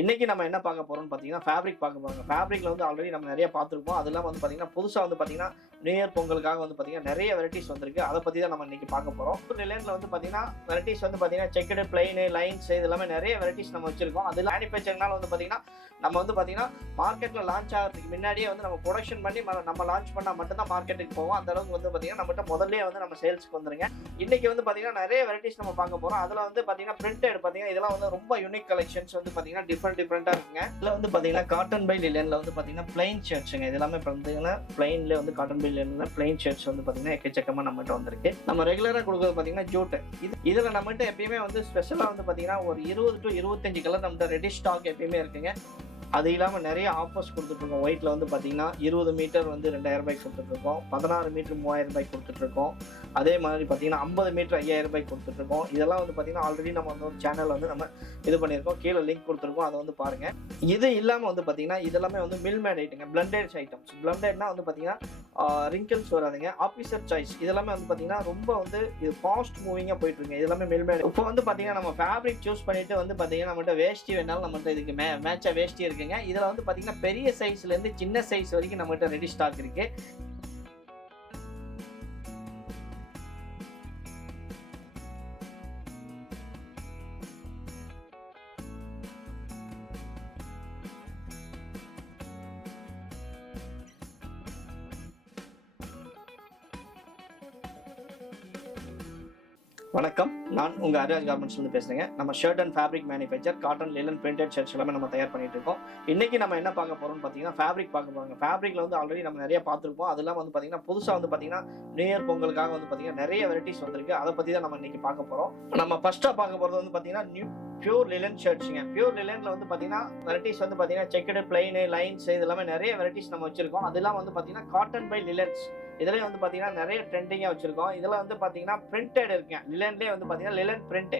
இன்னைக்கு நம்ம என்ன பார்க்க போறோம்னு பார்த்தீங்கன்னா ஃபேப்ரிக் பார்க்க போறோம். ஃபேப்ரிக்ல வந்து ஆல்ரெடி நம்ம நிறைய பார்த்துருப்போம். அது இல்லாமல் வந்து பார்த்தீங்கன்னா புதுசாக வந்து பார்த்தீங்கன்னா நியூ இயர் பொங்கலுக்காக வந்து பார்த்தீங்கன்னா நிறைய வெரைட்டிஸ் வந்திருக்கு. அதை பற்றி தான் நம்ம இன்னைக்கு பார்க்க போறோம். ரிலையன்ஸ்ல வந்து பார்த்தீங்கன்னா வெரைட்டிஸ் வந்து பார்த்தீங்கன்னா செக்குடு, பிளைனு, லைன்ஸ் இது எல்லாமே நிறைய வெரைட்டிஸ் நம்ம வச்சிருக்கோம். அது மேனுஃபேக்சரிங்னால வந்து பார்த்தீங்கன்னா நம்ம வந்து பார்த்தீங்கன்னா மார்க்கெட்டில் லான்ச் ஆகிறதுக்கு முன்னாடியே வந்து நம்ம ப்ரொடக்ஷன் பண்ணி நம்ம லான்ச் பண்ணால் மட்டும்தான் மார்க்கெட்டுக்கு போவோம். அந்த அளவுக்கு வந்து பார்த்தீங்கன்னா நம்மகிட்ட முதல்ல வந்து நம்ம சேல்ஸ்க்கு வந்துருங்க. இன்னைக்கு வந்து பார்த்தீங்கன்னா நிறைய வெரைட்டிஸ் நம்ம பார்க்க போறோம். அதில் வந்து பார்த்தீங்கன்னா பிரிண்டட் பார்த்தீங்கன்னா இதெல்லாம் வந்து ரொம்ப யூனிக் கலெக்ஷன்ஸ் வந்து பார்த்தீங்கன்னா டிஃப்ரெண்டாக இருக்குங்க. இதில் வந்து பார்த்தீங்கன்னா காட்டன் பை லிலன்ல வந்து பார்த்தீங்கன்னா பிளைன் ஷர்ட்ஸுங்க. இது எல்லாமே பார்த்தீங்கன்னா பிளைன்ல வந்து காட்டன் பை லிலன்ல பிளைன் ஷர்ட்ஸ் வந்து பார்த்தீங்கன்னா எக்கச்சக்கமாக நம்மகிட்ட வந்திருக்கு. நம்ம ரெகுலராக கொடுக்குறது பார்த்தீங்கன்னா ஜூட். இதில் நம்மகிட்ட எப்பயுமே வந்து ஸ்பெஷலாக வந்து பார்த்தீங்கன்னா ஒரு 20 to 25 கலர் நம்மகிட்ட ரெடி ஸ்டாக் எப்பயுமே இருக்குங்க. அது இல்லாமல் நிறைய ஆஃபர்ஸ் கொடுத்துட்ருக்கோம். ஒயிட்டில் வந்து பார்த்தீங்கன்னா 20 மீட்டர் வந்து 2000 ரூபாய்க்கு கொடுத்துட்ருக்கோம், 16 மீட்டர் 3000 ரூபாய்க்கு கொடுத்துட்ருக்கோம். அதே மாதிரி பார்த்தீங்கன்னா 50 மீட்டர் 5000 ரூபாய்க்கு கொடுத்துட்ருக்கோம். இதெல்லாம் வந்து பார்த்தீங்கன்னா ஆல்ரெடி நம்ம வந்து ஒரு சேனல் வந்து நம்ம இது பண்ணியிருக்கோம். கீழே லிங்க் கொடுத்துருக்கோம், அதை வந்து பாருங்கள். இது இல்லாமல் வந்து பார்த்தீங்கன்னா இதெல்லாமே வந்து மில் மேட் ஐட்டங்க, பிளண்டட் ஐட்டம்ஸ். பிளண்டட்னா வந்து பார்த்தீங்கன்னா ரிங்கிள்ஸ் வராதுங்க, ஆஃபீஸர் சாய்ஸ். இதெல்லாமே வந்து பார்த்தீங்கன்னா ரொம்ப வந்து இது ஃபாஸ்ட் மூவிங்காக போயிட்டுருங்க. இதெல்லாமே மில் மேட். இப்போ வந்து பார்த்தீங்கன்னா நம்ம ஃபேப்ரிக் சூஸ் பண்ணிட்டு வந்து பார்த்தீங்கன்னா நம்மகிட்ட வேஷ்டி வேணாலும் நம்மகிட்ட இதுக்கு மேட்சாக வேஷ்டி இருக்குங்க. இதில் வந்து பார்த்தீங்கன்னா பெரிய சைஸ்லேருந்து சின்ன சைஸ் வரைக்கும் நம்மகிட்ட ரெடி ஸ்டாக் இருக்கு. வணக்கம், நான் உங்கள் அரியாஸ் கார்மெண்ட்ஸ்லேருந்து பேசுகிறேங்க. நம்ம shirt and fabric manufacture, cotton, linen, printed shirts எல்லாமே நம்ம தயார் பண்ணிட்டு இருக்கோம். இன்றைக்கி நம்ம என்ன பார்க்க போகிறோம்னு பார்த்தீங்கன்னா ஃபேப்ரிக் பார்க்க போகிறோங்க. ஃபேப்ரிக்கில் வந்து ஆல்ரெடி நம்ம நிறைய பார்த்துருப்போம். அது இல்லாமல் வந்து பார்த்தீங்கன்னா புதுசாக வந்து பார்த்தீங்கன்னா நியூ இயர் பொங்கலுக்காக வந்து பார்த்தீங்கன்னா நிறைய வெரைட்டிஸ் வந்திருக்கு. அதை பற்றி தான் நம்ம இன்றைக்கி பார்க்க போகிறோம். நம்ம ஃபஸ்ட்டாக பார்க்க போகிறது வந்து பார்த்தீங்கன்னா பியூர் லிலன் ஷர்ட்ஸுங்க. பியூர் லிலன்ல வந்து பார்த்தீங்கன்னா வெரைட்டிஸ் வந்து பார்த்தீங்கன்னா செக்குடு, பிளைனு, லைன்ஸ் இது எல்லாமே நிறைய வெரைட்டிஸ் நம்ம வச்சிருக்கோம். அது இல்லாமல் வந்து பார்த்தீங்கன்னா காட்டன் பை லிலன்ஸ். இதுலேயே வந்து பார்த்தீங்கன்னா நிறைய ட்ரெண்டிங்காக வச்சிருக்கோம். இதில் வந்து பார்த்தீங்கன்னா பிரிண்டட் இருக்குங்க. லிலன்லேயே வந்து பார்த்தீங்கன்னா லிலன் பிரிண்ட்.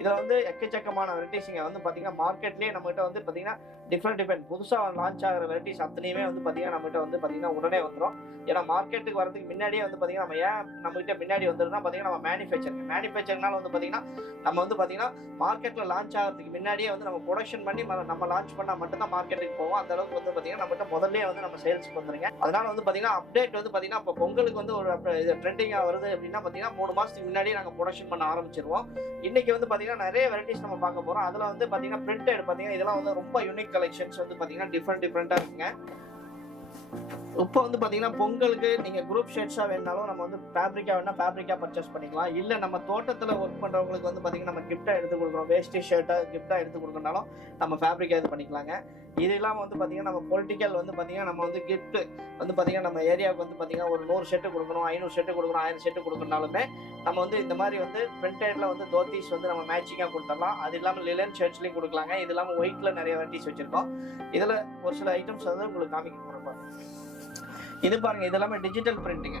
இதில் வந்து எக்கச்சக்கமான வெரைட்டிஸுங்க வந்து பார்த்தீங்கன்னா மார்க்கெட்லேயே நம்மகிட்ட வந்து பார்த்தீங்கன்னா டிஃப்ரெண்ட் புதுசாக லான்ச் ஆகிற வெரைட்டிஸ் அத்தனையுமே வந்து பார்த்தீங்கன்னா நம்மகிட்ட வந்து பார்த்தீங்கன்னா உடனே வந்துடும். ஏன்னா மார்க்கெட்டுக்கு வரதுக்கு முன்னாடியே வந்து பார்த்தீங்கன்னா நம்ம ஏன் நம்மகிட்ட முன்னாடி வந்துருன்னா பார்த்தீங்கன்னா நம்ம மேனுஃபேக்சரிங்னால வந்து பார்த்தீங்கன்னா நம்ம வந்து பார்த்தீங்கன்னா மார்க்கெட்டில் லான்ச் ஆகிறதுக்கு முன்னாடியே வந்து நம்ம ப்ரொடக்ஷன் பண்ணி நம்ம லான்ச் பண்ணால் மட்டும்தான் மார்க்கெட்டுக்கு போவோம். அந்த அளவுக்கு வந்து பார்த்தீங்கன்னா நம்மகிட்ட முதல்ல வந்து நம்ம சேல்ஸ்க்கு வந்துருங்க. அதனால வந்து பார்த்தீங்கன்னா அப்டேட் வந்து பார்த்தீங்கன்னா இப்போ பொங்கலுக்கு வந்து ஒரு இது ட்ரெண்டிங்காக வருது அப்படின்னா பார்த்தீங்கன்னா 3 மாதத்துக்கு முன்னாடியே நாங்கள் ப்ரொடக்ஷன் பண்ண ஆரம்பிச்சிருவோம். இன்னைக்கு வந்து பார்த்தீங்கன்னா நிறைய வெரைட்டிஸ் நம்ம பார்க்க போகிறோம். அதில் வந்து பார்த்தீங்கன்னா பிரிண்டட் பார்த்தீங்கன்னா இதெல்லாம் வந்து ரொம்ப யூனிக் கலெக்ஷன்ஸ் வந்து பார்த்தீங்கன்னா டிஃப்ரெண்டாக இருக்குங்க. இப்போ வந்து பார்த்தீங்கன்னா பொங்கலுக்கு நீங்கள் குரூப் ஷர்ட்ஸாக வேணாலும் நம்ம வந்து ஃபேப்ரிக்காக வேணால் ஃபேப்ரிக்காக பர்ச்சேஸ் பண்ணிக்கலாம். இல்லை நம்ம தோட்டத்தில் ஒர்க் பண்ணுறவங்களுக்கு வந்து பார்த்தீங்கன்னா நம்ம கிஃப்டாக எடுத்து கொடுக்குறோம், வேஸ்டி ஷர்ட்டாக கிஃப்டாக எடுத்து கொடுக்கறனாலும் நம்ம ஃபேப்ரிக்காக இது பண்ணிக்கலாங்க. இது இல்லாமல் வந்து பார்த்தீங்கன்னா நம்ம பொலிட்டிக்கல் வந்து பார்த்தீங்கன்னா நம்ம வந்து கிஃப்ட் வந்து பார்த்தீங்கன்னா நம்ம ஏரியாவுக்கு வந்து பார்த்தீங்கன்னா ஒரு 100 ஷர்ட்டு கொடுக்கணும், 500 ஷர்ட்டு கொடுக்கணும், 1000 ஷர்ட்டு கொடுக்கறனாலுமே நம்ம வந்து இந்த மாதிரி வந்து பிரிண்டட்ல வந்து தோத்திஸ் வந்து நம்ம மேட்சிங்காக கொடுத்துடலாம். அது இல்லாமல் லிலன் ஷர்ட்ஸ்லையும் கொடுக்கலாங்க. இது இல்லாமல் ஒயிட்டில் நிறைய வெரைட்டிஸ் வச்சுருக்கோம். இதில் ஒரு சில ஐட்டம்ஸ் வந்து உங்களுக்கு காமிக்க போகிறோம். இது பாருங்க, இது எல்லாமே டிஜிட்டல் பிரிண்டிங்.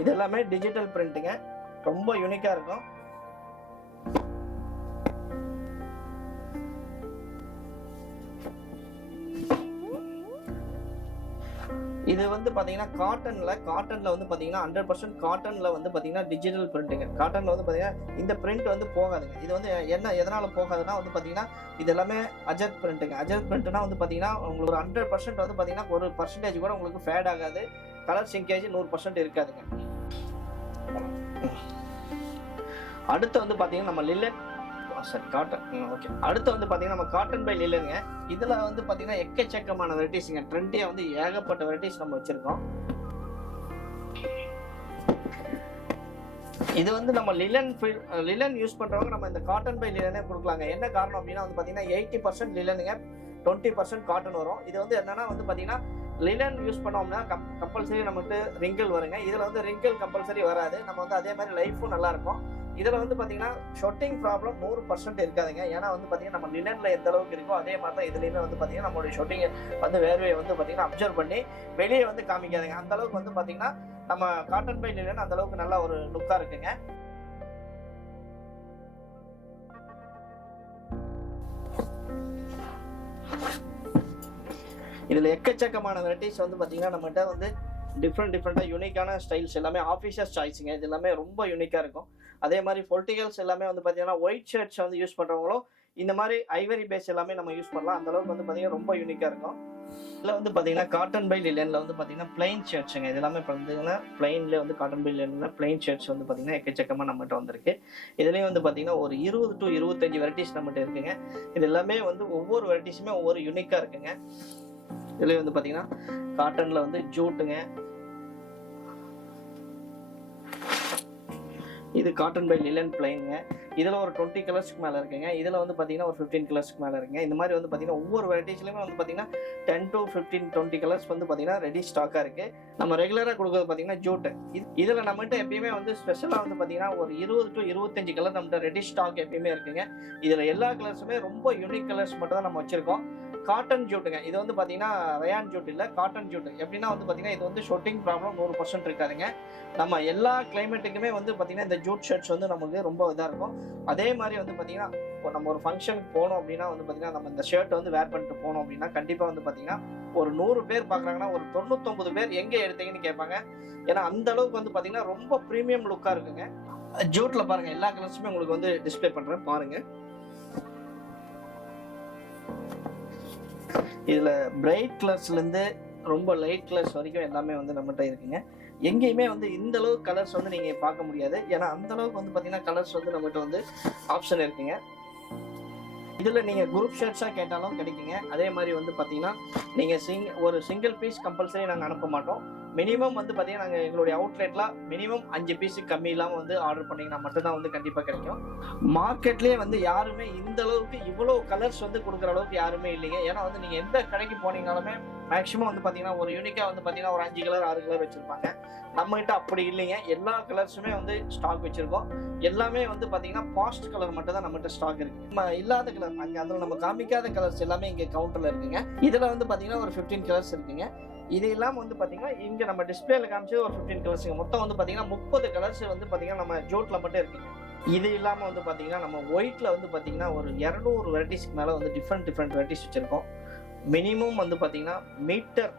இது எல்லாமே டிஜிட்டல் பிரிண்டிங், ரொம்ப யூனிக்கா இருக்கும். இது வந்து பார்த்தீங்கன்னா காட்டனில் வந்து பார்த்தீங்கன்னா 100% காட்டனில் வந்து பார்த்தீங்கன்னா டிஜிட்டல் பிரிண்ட்டுங்க. காட்டனில் வந்து பார்த்தீங்கன்னா இந்த பிரிண்ட் வந்து போகாதுங்க. இது வந்து எதனால் போகாதுன்னா வந்து பார்த்தீங்கன்னா இது எல்லாமே அஜர்க் பிரிண்ட்டுங்க. அஜர்க் பிரிண்ட்னா வந்து பார்த்தீங்கன்னா உங்களுக்கு ஒரு 100% வந்து பார்த்தீங்கன்னா ஒரு பர்சன்டேஜ் கூட உங்களுக்கு ஃபேட் ஆகாது. கலர் சிங்கேஜ் 100% இருக்காதுங்க. அடுத்து வந்து பார்த்தீங்கன்னா நம்ம லிலன் காட்டன். ஓகே, அடுத்து வந்து பார்த்தீங்கன்னா நம்ம காட்டன் பை லிலனுங்க. இதில் வந்து பார்த்தீங்கன்னா எக்கச்சக்கமான வெரைட்டிஸுங்க. ட்ரெண்டியாக வந்து ஏகப்பட்ட வெரைட்டிஸ் நம்ம வச்சுருக்கோம். இது வந்து நம்ம லிலன் யூஸ் பண்ணுறவங்க நம்ம இந்த காட்டன் பை லிலனே கொடுக்கலாங்க. என்ன காரணம் அப்படின்னா வந்து பார்த்தீங்கன்னா 80% லிலனுங்க, 20% காட்டன் வரும். இது வந்து என்னன்னா வந்து பார்த்தீங்கன்னா லிலன் யூஸ் பண்ணோம்னா கம்பல்சரி நமக்கு ரிங்கிள் வருங்க. இதில் வந்து ரிங்கிள் கம்பல்சரி வராது. நம்ம வந்து அதே மாதிரி லைஃபும் நல்லாயிருக்கும். இதில் வந்து பார்த்தீங்கன்னா ஷொட்டிங் ப்ராப்ளம் 100% இருக்காதுங்க. ஏன்னா வந்து பார்த்தீங்கன்னா நம்ம லினனில் எந்த அளவுக்கு இருக்கோ அதே மாதிரி தான் இதுலேயுமே வந்து பார்த்தீங்கன்னா நம்மளுடைய ஷொட்டிங்கை வந்து வேர்வையை வந்து பார்த்தீங்கன்னா அப்சர்வ் பண்ணி வெளியே வந்து காமிக்காதுங்க. அந்த அளவுக்கு வந்து பார்த்தீங்கன்னா நம்ம காட்டன் பை லினன் அந்த அளவுக்கு நல்ல ஒரு லுக்காக இருக்குங்க. இதில் எக்கச்சக்கமான வெரைட்டிஸ் வந்து பார்த்தீங்கன்னா நம்மகிட்ட வந்து டிஃப்ரெண்ட்டாக யூனிக்கான ஸ்டைல்ஸ் எல்லாமே ஆஃபீஸர்ஸ் சாய்ஸுங்க. இது எல்லாமே ரொம்ப யூனிக்காக இருக்கும். அதே மாதிரி பொலிட்டிகல்ஸ் எல்லாமே வந்து பார்த்தீங்கன்னா ஒயிட் ஷர்ட்ஸ் வந்து யூஸ் பண்ணுறவங்களும் இந்த மாதிரி ஐவரி பேஸ் எல்லாமே நம்ம யூஸ் பண்ணலாம். அந்த அளவுக்கு வந்து பார்த்தீங்கன்னா ரொம்ப யூனிக்காக இருக்கும். இதில் வந்து பார்த்தீங்கன்னா காட்டன் பை லிலனில் வந்து பார்த்தீங்கன்னா பிளைன் ஷர்ட்ஸுங்க. இது எல்லாமே பார்த்தீங்கன்னா பிளைன்லேயே வந்து காட்டன் பை லிலனில் பிளைன் ஷர்ட்ஸ் வந்து பார்த்தீங்கன்னா எக்கச்சக்கமாக நம்மகிட்ட வந்திருக்கு. இதுலேயும் வந்து பார்த்தீங்கன்னா ஒரு 20 to 25 வெரைட்டிஸ் நம்மகிட்ட இருக்குங்க. இது எல்லாமே வந்து ஒவ்வொரு வெரைட்டிஸுமே ஒவ்வொரு யூனிக்காக இருக்குங்க. இதுலேயும் வந்து பார்த்தீங்கன்னா காட்டனில் வந்து ஜூட்டுங்க, இது காட்டன் பை லிலன் பிளைனுங்க. இதில் ஒரு 20 கலர்ஸ்க்கு மேலே இருக்குங்க. இதில் வந்து பார்த்தீங்கன்னா ஒரு 15 கலர்ஸ்க்கு மேலே இருக்குங்க. இந்த மாதிரி வந்து பார்த்தீங்கன்னா ஒவ்வொரு வெரைட்டிஸ்லையுமே வந்து பார்த்தீங்கன்னா 10 to 15 20 கலர்ஸ் வந்து பார்த்தீங்கன்னா ரெடி ஸ்டாக்காக இருக்குது. நம்ம ரெகுலராக கொடுக்குறது பார்த்தீங்கன்னா ஜூட்டு. இதில் நம்மகிட்ட எப்பயுமே வந்து ஸ்பெஷலாக வந்து பார்த்தீங்கன்னா ஒரு 20 to 25 கலர் நம்மகிட்ட ரெடி ஸ்டாக் எப்பயுமே இருக்குங்க. இதில் எல்லா கலர்ஸுமே ரொம்ப யூனிக் கலர்ஸ் மட்டும் தான் நம்ம வச்சுருக்கோம். காட்டன் ஜூட்டுங்க. இது வந்து பார்த்தீங்கன்னா ரயான் ஜூட் இல்லை, காட்டன் ஜூட்டு. எப்படின்னா வந்து பார்த்தீங்கன்னா இது வந்து ஷொட்டிங் ப்ராப்ளம் 100% இருக்காதுங்க. நம்ம எல்லா கிளைமேட்டுக்குமே வந்து பார்த்தீங்கன்னா இந்த ஜூட் ஷர்ட்ஸ் வந்து நமக்கு ரொம்ப இதாக இருக்கும். அதே மாதிரி வந்து பார்த்தீங்கன்னா இப்போ நம்ம ஒரு ஃபங்க்ஷனுக்கு போனோம் அப்படின்னா வந்து பார்த்தீங்கன்னா நம்ம இந்த ஷர்ட் வந்து வேர் பண்ணிட்டு போனோம் அப்படின்னா கண்டிப்பாக வந்து பார்த்தீங்கன்னா ஒரு 100 பேர் பார்க்குறாங்கன்னா ஒரு 99 பேர் எங்கே எடுத்தீங்கன்னு கேட்பாங்க. ஏன்னா அந்த அளவுக்கு வந்து பார்த்தீங்கன்னா ரொம்ப ப்ரீமியம் லுக்காக இருக்குங்க. ஜூட்டில் பாருங்கள், எல்லா கலர்ஸுமே உங்களுக்கு வந்து டிஸ்பிளே பண்ணுறேன் பாருங்கள். இதில் பிரைட் கலர்ஸ்லேருந்து ரொம்ப லைட் கலர்ஸ் வரைக்கும் எல்லாமே வந்து நம்மகிட்ட இருக்குங்க. எங்கேயுமே வந்து இந்த அளவுக்கு கலர்ஸ் வந்து நீங்கள் பார்க்க முடியாது. ஏன்னா அந்த அளவுக்கு வந்து பார்த்தீங்கன்னா கலர்ஸ் வந்து நம்மகிட்ட வந்து ஆப்ஷன் இருக்குங்க. இதில் நீங்கள் குரூப் ஷர்ட்ஸாக கேட்டாலும் கிடைக்குங்க. அதே மாதிரி வந்து பார்த்தீங்கன்னா நீங்கள் ஒரு சிங்கிள் பீஸ் கம்பல்சரி நாங்கள் அனுப்ப மாட்டோம். மினிமம் வந்து பார்த்தீங்கன்னா நாங்கள் எங்களுடைய அவுட்லெட்டில் மினிமம் 5 பீஸுக்கு கம்மி இல்லாமல் வந்து ஆர்டர் பண்ணிங்கன்னா மட்டும்தான் வந்து கண்டிப்பாக கிடைக்கும். மார்க்கெட்லேயே வந்து யாருமே இந்த அளவுக்கு இவ்வளோ கலர்ஸ் வந்து கொடுக்குற அளவுக்கு யாருமே இல்லைங்க. ஏன்னா வந்து நீங்கள் எந்த கடைக்கு போனீங்கனாலுமே மேக்ஸிமம் வந்து பார்த்தீங்கன்னா ஒரு யூனிக்காக வந்து பார்த்தீங்கன்னா ஒரு 5 கலர் 6 கலர் வச்சுருப்பாங்க. நம்மகிட்ட அப்படி இல்லைங்க. எல்லா கலர்ஸுமே வந்து ஸ்டாக் வச்சுருக்கோம். எல்லாமே வந்து பார்த்தீங்கன்னா பாஸ்ட் கலர் மட்டும் தான் நம்மகிட்ட ஸ்டாக் இருக்குது. நம்ம இல்லாத கலர் அங்கே அதில் நம்ம காமிக்காத கலர்ஸ் எல்லாமே இங்கே கவுண்டரில் இருக்குங்க. இதில் வந்து பார்த்தீங்கன்னா ஒரு 15 கலர்ஸ் இருக்குங்க. இது இல்லாமல் வந்து பார்த்தீங்கன்னா இங்கே நம்ம டிஸ்பிளேல காமிச்சது ஒரு 15 கலர்ஸுங்க. மொத்தம் வந்து பார்த்தீங்கன்னா 30 கலர்ஸ் வந்து பார்த்தீங்கன்னா நம்ம ஜூட்டில் மட்டும் இருக்குங்க. இது இல்லாமல் வந்து பார்த்தீங்கன்னா நம்ம ஒயிட்டில் வந்து பார்த்தீங்கன்னா ஒரு 200 வெரைட்டிஸ்க்கு மேலே வந்து டிஃப்ரெண்ட் வெரைட்டிஸ் வச்சுருக்கோம். மினிமம் வந்து பார்த்தீங்கன்னா மீட்டர்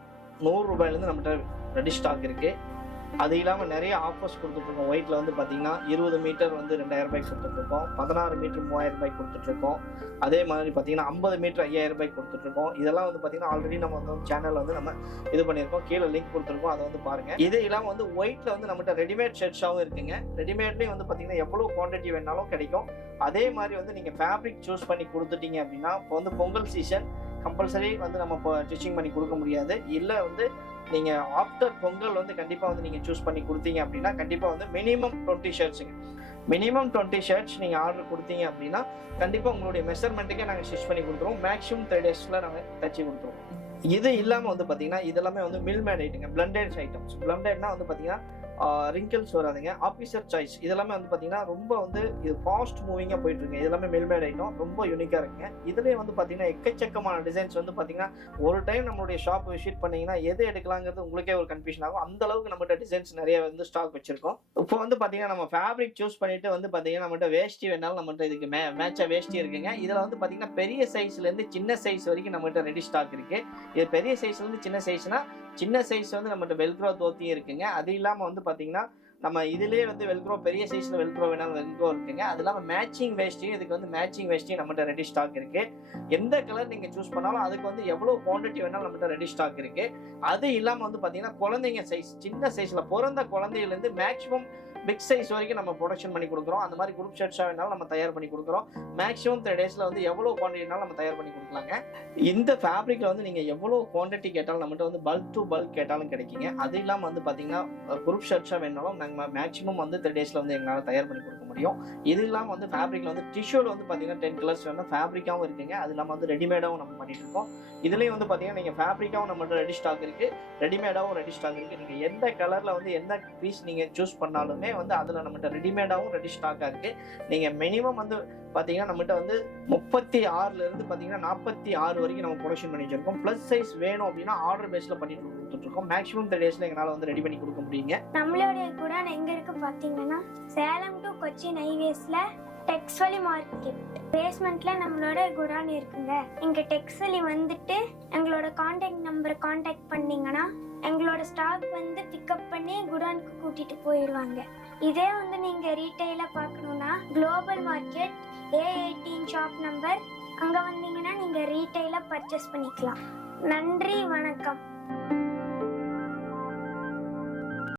100 ரூபாயிலேருந்து நம்மகிட்ட ரெடி ஸ்டாக் இருக்குது. அது இல்லாமல் நிறைய ஆஃபர்ஸ் கொடுத்துட்ருக்கோம். ஒயிட்டில் வந்து பார்த்தீங்கன்னா 20 மீட்டர் வந்து 2000 ரூபாய்க்கு கொடுத்துட்ருக்கோம். 16 மீட்டர் 3000 ரூபாய்க்கு கொடுத்துட்ருக்கோம். அதே மாதிரி பார்த்தீங்கன்னா 50 மீட்டர் 5000 ரூபாய்க்கு கொடுத்துட்ருக்கோம். இதெல்லாம் வந்து பார்த்தீங்கன்னா ஆல்ரெடி நம்ம வந்து சேனலில் வந்து நம்ம இது பண்ணியிருக்கோம். கீழே லிங்க் கொடுத்துருக்கோம், அதை வந்து பாருங்கள். இது இல்லாமல் வந்து ஒயிட்டில் வந்து நம்மகிட்ட ரெடிமேட் ஷர்ட்ஸாகவும் இருக்குங்க. ரெடிமேட்லேயும் வந்து பார்த்தீங்கன்னா எவ்வளோ குவான்டிட்டி வேணாலும் கிடைக்கும். அதே மாதிரி வந்து நீங்கள் ஃபேப்ரிக் சூஸ் பண்ணி கொடுத்துட்டீங்க அப்படின்னா இப்போ வந்து பொங்கல் சீசன் கம்பல்சரி வந்து நம்ம இப்போ ஸ்டிச்சிங் பண்ணி கொடுக்க முடியாது. இல்லை வந்து நீங்கள் ஆஃப்டர் பொங்கல் வந்து கண்டிப்பாக வந்து நீங்கள் சூஸ் பண்ணி கொடுத்தீங்க அப்படின்னா கண்டிப்பாக வந்து மினிமம் 20 ஷர்ட்ஸுங்க. மினிமம் 20 ஷர்ட்ஸ் நீங்கள் ஆர்டர் கொடுத்தீங்க அப்படின்னா கண்டிப்பாக உங்களுடைய மெஷர்மெண்ட்டுக்கே நாங்கள் ஸ்டிச் பண்ணி கொடுத்துருவோம். மேக்ஸிமம் 3 டேஸில் நாங்கள் தச்சு கொடுத்துருவோம். இது இல்லாமல் வந்து பார்த்தீங்கன்னா இதெல்லாமே வந்து மில்மேட் ஐட்டங்க, பிளண்டட் ஐட்டம்ஸ். பிளண்டட்னா வந்து பார்த்தீங்கன்னா ரிங்கிள்ஸ் வராதுங்க. ஆஃபீஸர் சாய்ஸ் இதெல்லாமே வந்து பார்த்தீங்கன்னா ரொம்ப வந்து இது ஃபாஸ்ட் மூவிங்காக போயிட்டு இருக்குங்க. இதெல்லாமே மில்மேட் ஐட்டம், ரொம்ப யூனிக்காக இருக்குங்க. இதுலேயே வந்து பார்த்தீங்கன்னா எக்கச்சக்கமான டிசைன்ஸ் வந்து பார்த்தீங்கன்னா ஒரு டைம் நம்மளுடைய ஷாப் விசிட் பண்ணீங்கன்னா எது எடுக்கலாங்கிறது உங்களுக்கே ஒரு கன்ஃபியூஷன் ஆகும். அந்த அளவுக்கு நம்மகிட்ட டிசைன்ஸ் நிறைய வந்து ஸ்டாக் வச்சிருக்கோம். இப்போ வந்து பார்த்தீங்கன்னா நம்ம ஃபேப்ரிக் சூஸ் பண்ணிட்டு வந்து பார்த்தீங்கன்னா நம்மகிட்ட வேஷ்டி வேணாலும் நம்மகிட்ட இதுக்கு மேட்சாக வேஷ்டி இருக்குங்க. இதில் வந்து பார்த்தீங்கன்னா பெரிய சைஸ்லேருந்து சின்ன சைஸ் வரைக்கும் நம்மகிட்ட ரெடி ஸ்டாக் இருக்குது. இது பெரிய சைஸ்லேருந்து சின்ன சைஸ்னா சின்ன சைஸ் வந்து நம்மகிட்ட வெல்க்ரோ தோத்தியும் இருக்குங்க. அது இல்லாமல் வந்து பார்த்தீங்கன்னா நம்ம இதிலே வந்து வெல்க்ரோ பெரிய சைஸில் வெல்க்ரோ வேணாலும் வெல்க்ரோ இருக்குங்க. அது இல்லாமல் மேட்சிங் வேஷ்டியும் இதுக்கு வந்து மேட்சிங் வேஷ்டியும் நம்மகிட்ட ரெடி ஸ்டாக் இருக்குது. எந்த கலர் நீங்கள் சூஸ் பண்ணாலும் அதுக்கு வந்து எவ்வளோ குவான்டிட்டி வேணாலும் நம்மகிட்ட ரெடி ஸ்டாக் இருக்குது. அது இல்லாமல் வந்து பார்த்தீங்கன்னா குழந்தைங்க சைஸ், சின்ன சைஸில் பிறந்த குழந்தையிலேருந்து மேக்ஸிமம் பிக் சைஸ் வரைக்கும் நம்ம ப்ரொடக்ஷன் பண்ணி கொடுக்குறோம். அந்த மாதிரி குரூப் ஷர்ட்ஸாக வேணாலும் நம்ம தயார் பண்ணி கொடுக்குறோம். மேக்ஸிமம் 3 டேஸில் வந்து எவ்வளோ குவான்டிட்டினாலும் நம்ம தயார் பண்ணி கொடுக்கலாங்க. இந்த ஃபேப்ரிக்கில் வந்து நீங்கள் எவ்வளோ குவான்டிட்டி கேட்டாலும் நம்மகிட்ட வந்து பல்க் டு பல்க் கேட்டாலும் கிடைக்குங்க. அது இல்லாமல் வந்து பார்த்தீங்கன்னா குரூப் ஷர்ட்ஸாக வேணாலும் நாங்கள் மேக்ஸிமம் வந்து 3 டேஸில் வந்து எங்களால் தயார் பண்ணி கொடுக்க முடியும். இது இல்லாமல் வந்து ஃபேப்ரிக்கில் வந்து டிஷ்யூவில் வந்து பார்த்தீங்கன்னா 10 கலர்ஸ் வேணும். ஃபேப்ரிக்காகவும் இருக்குங்க. அது இல்லாமல் வந்து ரெடிமேடாகவும் நம்ம பண்ணிட்டு இருக்கோம். இதுலேயும் வந்து பார்த்தீங்கன்னா நீங்கள் ஃபேப்ரிக்காகவும் நம்மகிட்ட ரெடி ஸ்டாக் இருக்குது, ரெடிமேடாகவும் ரெடி ஸ்டாக் இருக்குது. நீங்கள் எந்த கலரில் வந்து எந்த பீஸ் நீங்கள் சூஸ் பண்ணாலுமே வந்து அதில் நம்மகிட்ட ரெடிமேடாகவும் ரெடி ஸ்டாக்காக இருக்குது. நீங்கள் மினிமம் வந்து பார்த்தீங்கன்னா நம்மகிட்ட வந்து 36லேருந்து பார்த்தீங்கன்னா 46 வரைக்கும் நம்ம ப்ரொடக்ஷன் பண்ணி வச்சிருக்கோம். ப்ளஸ் சைஸ் வேணும் அப்படின்னா ஆர்டர் பேஸில் பண்ணிட்டு கொடுத்துட்ருக்கோம். மேக்ஸிமம் 3 டேஸில் எங்களால் வந்து ரெடி பண்ணி கொடுக்க முடியுங்க. நம்மளுடைய குடான் எங்கே இருக்குது பார்த்தீங்கன்னா சேலம் டு கொச்சின் ஹைவேஸில் டெக்ஸ்வலி மார்க்கெட் பேஸ்மெண்ட்ல நம்மளோட குடான் இருக்குங்க. இங்க டெக்ஸ்வலி வந்துட்டு எங்களோட கான்டாக்ட் நம்பரை கான்டாக்ட் பண்ணீங்கன்னா எங்களோட ஸ்டாக் வந்து பிக்கப் பண்ணி குடோனுக்கு கூட்டிட்டு போயிடுவாங்க. இதே வந்து நீங்க ரீட்டைலா பார்க்கணும்னா global market A18 shop number, அங்க வந்தீங்கன்னா நீங்க ரீட்டைலா பர்ச்சேஸ் பண்ணிக்கலாம். நன்றி, வணக்கம்.